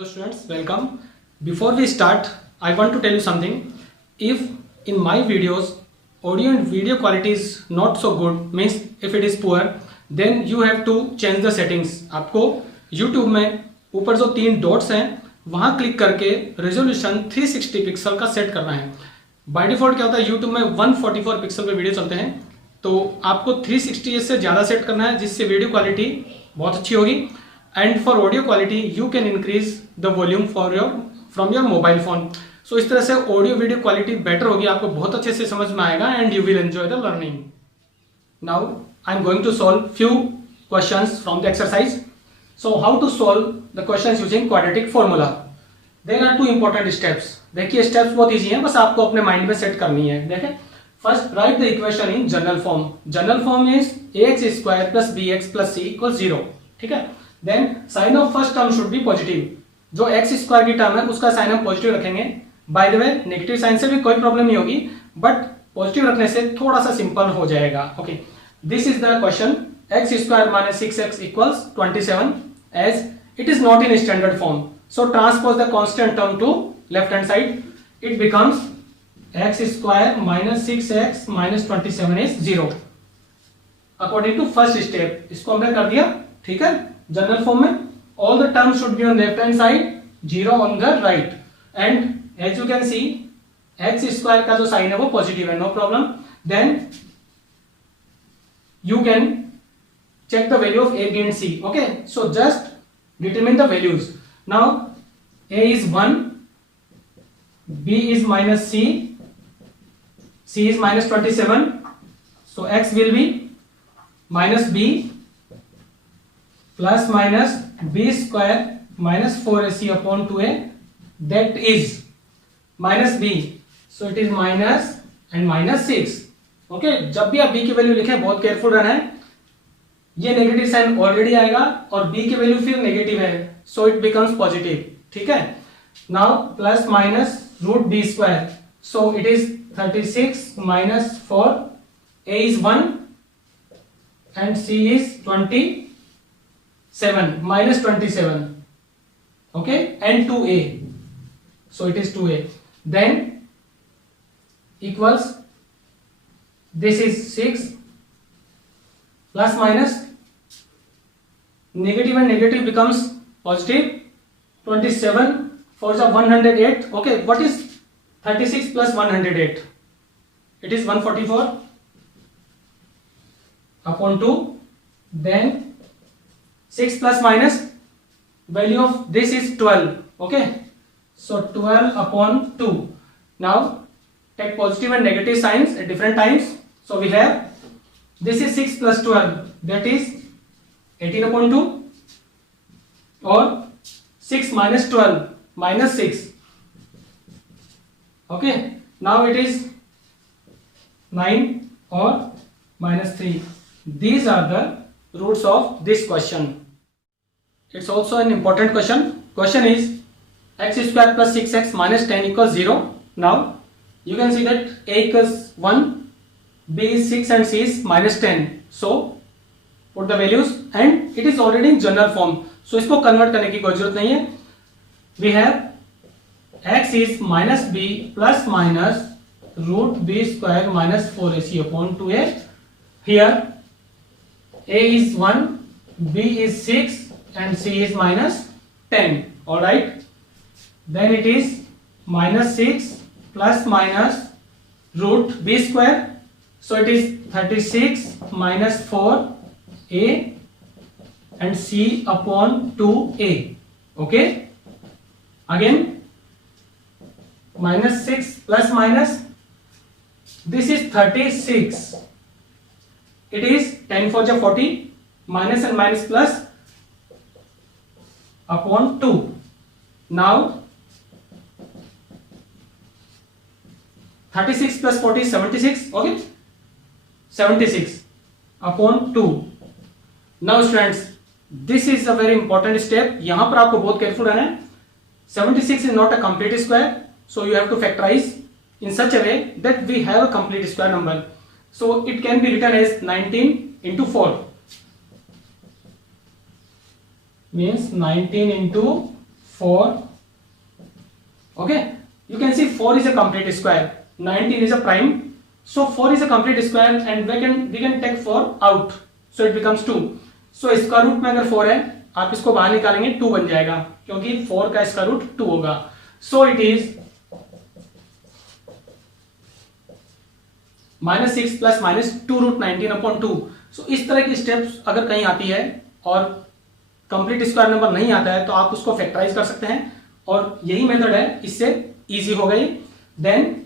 Hello students, welcome. Before we start, I want to tell you something. If in my videos audio and video quality is not so good, means if it is poor, then you have to change the settings. आपको YouTube में ऊपर जो 3 डॉट्स हैं वहाँ क्लिक करके रेजोल्यूशन 360 पिक्सल का सेट करना है. बाय डिफॉल्ट क्या होता है, YouTube में 144 पिक्सल पे वीडियो चलते हैं, तो आपको 360 से ज़्यादा सेट करना है जिससे वीडियो क्वालिटी बहुत अच्छी होगी. And for audio quality you can increase the volume from your mobile phone. So इस तरह से ऑडियो वीडियो क्वालिटी बेटर होगी, आपको बहुत अच्छे से समझ में आएगा and you will enjoy the learning. Now I am going to solve few questions from the exercise. So how to solve the questions using quadratic formula. There are 2 important steps. देखिए steps बहुत easy हैं, बस आपको अपने माइंड में सेट करनी है. देखें, first write the equation in general form. General form is ax square plus bx plus c equal 0. ठीक है. Then sign of first term should be positive. जो एक्स स्क्वायर की टर्म है उसका साइन हम पॉजिटिव रखेंगे. By the way negative sign से भी कोई प्रॉब्लम नहीं होगी, बट पॉजिटिव रखने से थोड़ा सा सिंपल हो जाएगा. Okay, this is the question. X square minus 6x equals 27 as it is not in standard form. So transpose the constant term to left hand side. It becomes x square minus 6x minus 27 is 0 according to first step. इसको हमने कर दिया. ठीक है, general form में all the terms should be on left hand side, 0 on the right. And as you can see x square का जो sign है वो पॉजिटिव है, no problem. Then you can check the value of a, b and c. Okay, so just determine the values. Now a is 1, b is minus c is minus 27, so x will be minus b plus minus b square minus 4ac upon 2a, that is minus b, so it is minus and minus 6. Okay, जब भी आप b की वैल्यू लिखें बहुत केयरफुल रहना है. ये negative sign already आएगा और b की वैल्यू फिर नेगेटिव है, सो इट बिकम्स पॉजिटिव. ठीक है. Now plus minus root b square, so it is 36 minus 4. a is 1 and c is 27 minus 27. Okay, and 2a, so it is 2a. Then equals this is 6 plus minus negative and negative becomes positive. 27 for the 108. Okay, what is 36 plus 108? It is 144 upon 2. Then 6 plus minus value of this is 12. Okay, so 12 upon 2. Now take positive and negative signs at different times. So we have this is 6 plus 12, that is 18 upon 2, or 6 minus 12 minus 6. Okay, now it is 9 or minus 3. These are the roots of this question. It's also an important question. Question is x square plus 6x minus 10 equals 0. Now you can see that a equals 1, b is 6 and c is minus 10. So put the values and it is already in general form. So इसको convert करने की कोई जरूरत नहीं है. We have x is minus b plus minus root b square minus 4ac upon 2a. Here a is 1, b is 6 and c is minus 10. All right. Then it is minus 6 plus minus root b square. So it is 36 minus 4a and c upon 2a. Okay. Again minus 6 plus minus. This is 36. It is 10 for the 40. Minus and minus plus upon 2. Now 36 plus 40 is 76. Okay. 76 upon 2. Now students, this is a very important step. यहाँ पर आपको बहुत केयरफुल रहना है. 76 is not a complete square, so you have to factorize in such a way that we have a complete square number. So it can be written as 19 into 4. means 19 into 4. Okay, you can see 4 is a complete square, 19 is a prime, so 4 is a complete square and we can take 4 out, so it becomes 2. so square root में अगर 4 है, आप इसको बाहर निकालेंगे 2 बन जाएगा, क्योंकि 4 का स्क्वायर रूट 2 होगा. सो इट इज -6 प्लस -2√19/2. सो इस तरह की स्टेप्स अगर कहीं आती है और कंप्लीट स्क्वायर नंबर नहीं आता है तो आप उसको फैक्टराइज कर सकते हैं, और यही मेथड है, इससे इजी हो गई. Then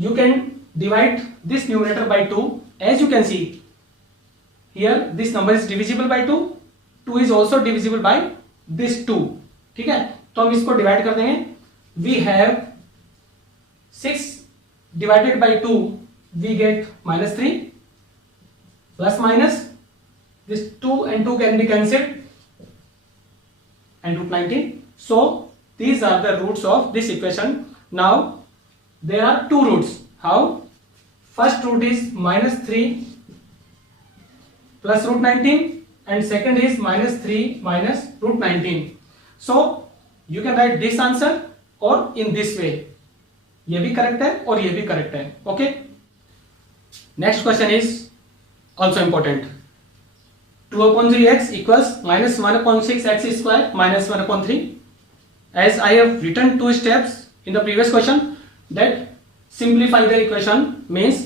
you can divide this numerator by 2. As you can see here this number is divisible by 2, 2 is also divisible by this 2. ठीक है, तो हम इसको डिवाइड कर देंगे. We have 6 divided by 2, we get -3 plus minus this 2 and 2 can be cancelled and √19. So these are the roots of this equation. Now there are two roots. How? First root is -3 plus √19 and second is -3 minus √19. So you can write this answer or in this way. ये भी करेक्ट है और ये भी करेक्ट है. Okay, next question is also important. 2/3x equals -1/6x square -1/3. As I have written 2 steps in the previous question, that simplify the equation means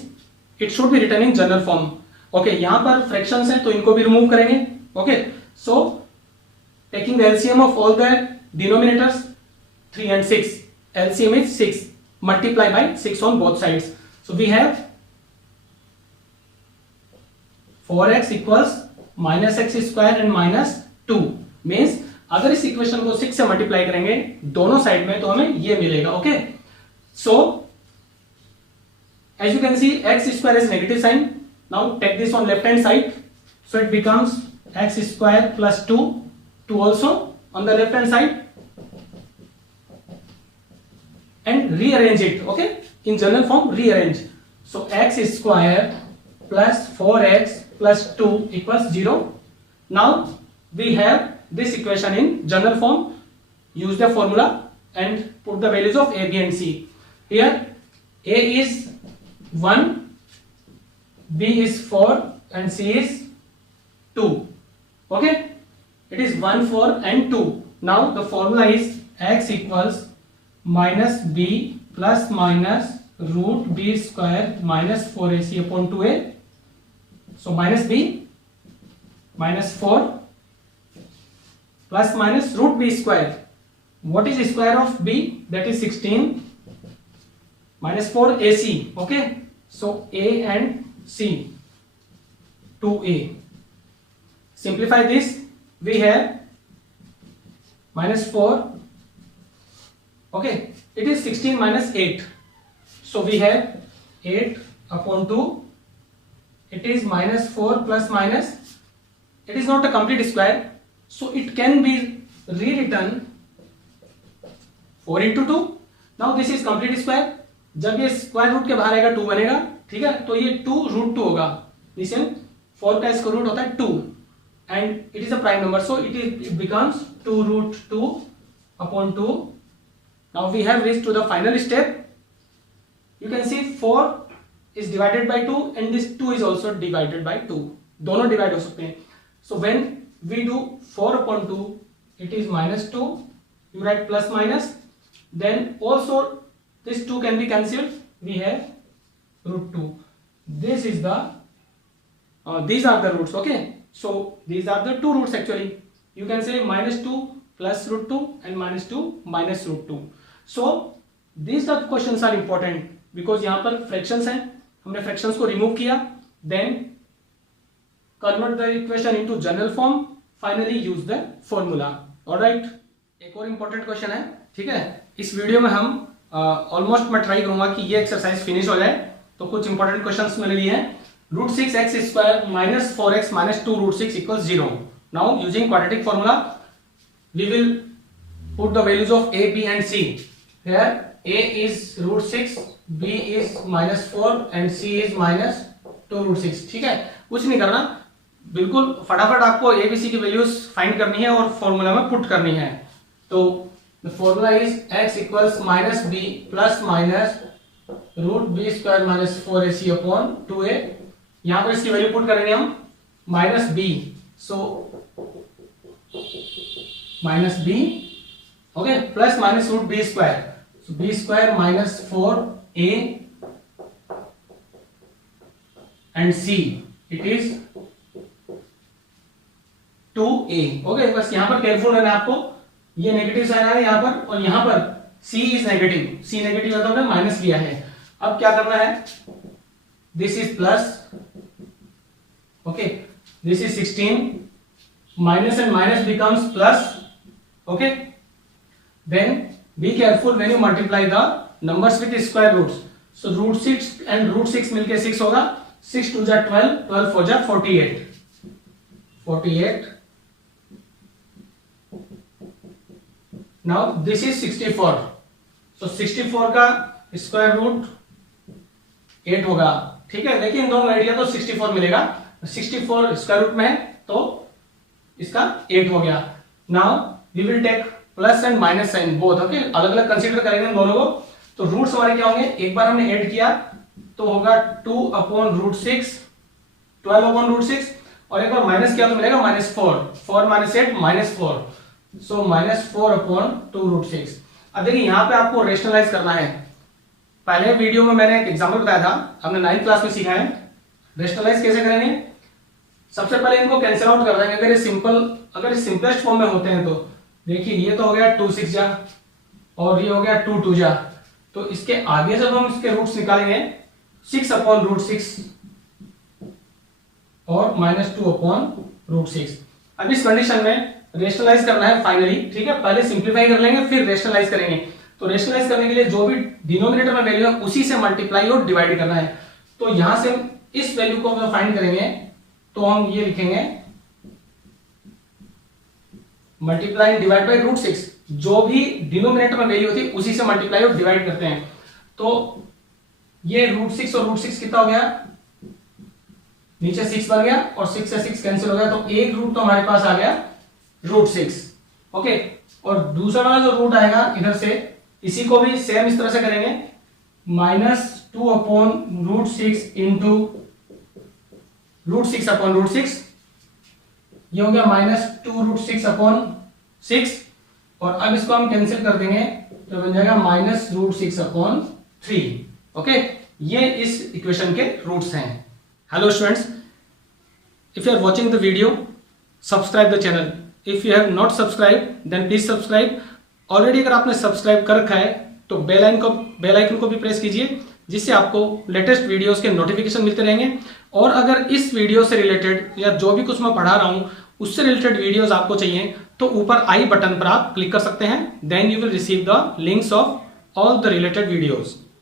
it should be written in general form. Okay, यहाँ पर fractions हैं तो इनको भी remove करेंगे. Okay, so taking the LCM of all the denominators 3 and 6, LCM is 6, multiply by 6 on both sides. So we have 4x equals -x square and -2. मीन्स अगर इस इक्वेशन को 6 से मल्टीप्लाई करेंगे दोनों साइड में तो हमें ये मिलेगा. Okay, so as you can see x square is negative sign. Now take this on left hand side, so it becomes x square plus 2, 2 also on the left hand side and rearrange it. Okay, in general form rearrange. So x square plus 4x plus 2 equals 0. Now we have this equation in general form. Use the formula and put the values of a, b and c. Here a is 1, b is 4 and c is 2. Okay, it is 1, 4 and 2. Now the formula is x equals minus b plus minus root b square minus 4ac upon 2a. So minus b minus 4 plus minus root b square. What is the square of b? That is 16 minus 4ac. Okay, so a and c, 2a. Simplify this. We have minus 4. Okay, it is 16 minus 8. So we have 8 upon 2. It is minus 4 plus minus. It is not a complete square. So it can be rewritten 4 into 2. Now this is complete square. जब ये square root के बाहर आएगा 2 बनेगा. ठीक है, तो ये 2√2 होगा. Listen, 4 का स्क्वायर रूट होता है 2 and it is a prime number. So it becomes 2√2 upon 2. Now we have reached to the final step. You can see 4 is divided by 2 and this 2 is also divided by 2. दोनों डिवाइड हो सकते हैं. So when we do 4 upon 2, it is -2. You write plus minus. Then also this 2 can be cancelled. We have √2. This is the these are the roots. Okay, so these are the 2 roots actually. You can say -2 plus √2 and -2 minus √2. So these the questions are important because यहाँ पर fractions हैं, हमने fractions को remove किया, then convert the equation into general form, finally use the formula. Alright, एक और important question है. ठीक है, इस वीडियो में हम ऑलमोस्ट मैं ट्राई करूंगा कि ये एक्सरसाइज फिनिश हो जाए. तो कुछ इंपॉर्टेंट क्वेश्चंस मेरे लिए हैं. √6x square minus 4x minus 2√6 equals 0. Now using quadratic formula we will put the values of a, b and c. Here a is √6, b is -4 and c is -2√6. ठीक है, कुछ नहीं करना, बिल्कुल फटाफट आपको a, b, c की वैल्यूज फाइंड करनी है और फॉर्मूला में पुट करनी है. तो the formula is x equals minus b plus minus root b square minus 4ac upon 2a। यहां पर इसकी वैल्यू पुट करेंगे हम minus b, so minus b, okay, plus minus root b square, so b square minus 4a and c it is 2a। Okay, बस यहां पर केयरफुल रहना है आपको, ये नेगेटिव साइन आ रहा है यहां पर, और यहां पर c इज नेगेटिव, c नेगेटिव मतलब हमने माइनस लिया है। अब क्या करना है, this is plus, okay, this is 16, minus and minus becomes plus, okay, then be careful when you multiply the numbers with square roots, so root 6 and root 6 मिलके 6 होगा, 6 2 जा 12, 12 4 जा 48, 48। नाउ दिस इज 64, सो 64 का स्क्वायर रूट 8 होगा, ठीक है। देखिए इन दोनों आइडिया तो 64 मिलेगा, 64 स्क्वायर रूट में है तो इसका 8 हो गया। Now we will take plus and minus sign both, okay, अलग अलग कंसीडर करेंगे इन दोनों को। तो रूट्स हमारे क्या होंगे, एक बार हमने ऐड किया तो होगा 2 अपॉन रूट 6, 12 अपॉन रूट 6, और एक बार माइनस किया तो मिलेगा minus 4, 4 minus 8 minus 4, so minus 4 upon 2 root 6। अब देखिए यहां पे आपको रेशनलाइज करना है। पहले वीडियो में मैंने एक एग्जांपल बताया था, हमने 9th क्लास में सीखा है। रेशनलाइज कैसे करेंगे, सबसे पहले इनको कैंसिल आउट कर देंगे। अगर ये सिंपलेस्ट फॉर्म में होते हैं तो देखिए ये तो हो गया 2 6 जा और ये हो गया 2 2 जा, तो इसके आगे जब हम इसके रूट्स निकालेंगे 6 अपॉन रूट 6 और माइनस 2 अपॉन रूट 6। अब इस कंडीशन में रेशनलाइज करना है फाइनली, ठीक है, पहले सिंप्लीफाई कर लेंगे फिर रेशनलाइज करेंगे। तो रेशनलाइज करने के लिए जो भी डिनोमिनेटर में वैल्यू है उसी से मल्टीप्लाई और डिवाइड करना है। तो यहां से हम इस वैल्यू को हम फाइंड करेंगे तो हम ये लिखेंगे multiply and divide by root 6, जो भी डिनोमिनेटर में वैल्यू होती है उसी से मल्टीप्लाई और डिवाइड करते हैं। तो ये रूट 6 और रूट 6 कितना हो गया, नीचे 6 बन गया और 6 से 6 कैंसिल हो गया, तो एक रूट तो हमारे पास आ गया रूट 6, ओके। और दूसरा वाला जो रूट आएगा इधर से, इसी को भी सेम इस तरह से करेंगे, minus 2 upon root 6 into root 6 upon root 6, ये हो गया माइनस 2 रूट 6 अपॉन 6, और अब इसको हम कैंसिल कर देंगे तो बन जाएगा माइनस रूट 6 अपॉन 3, ओके। ये इस इक्वेशन के रूट्स हैं। Hello students, if you are watching the video, subscribe the channel. If you have not subscribe then please subscribe. Already अगर आपने सब्सक्राइब कर रखा है तो बेल आइकन को भी प्रेस कीजिए, जिससे आपको लेटेस्ट वीडियोस के नोटिफिकेशन मिलते रहेंगे। और अगर इस वीडियो से रिलेटेड या जो भी कुछ मैं पढ़ा रहा हूं उससे रिलेटेड वीडियोस आपको चाहिए तो ऊपर आई बटन पर आप क्लिक कर सकते हैं, then you will receive the links of all the related videos.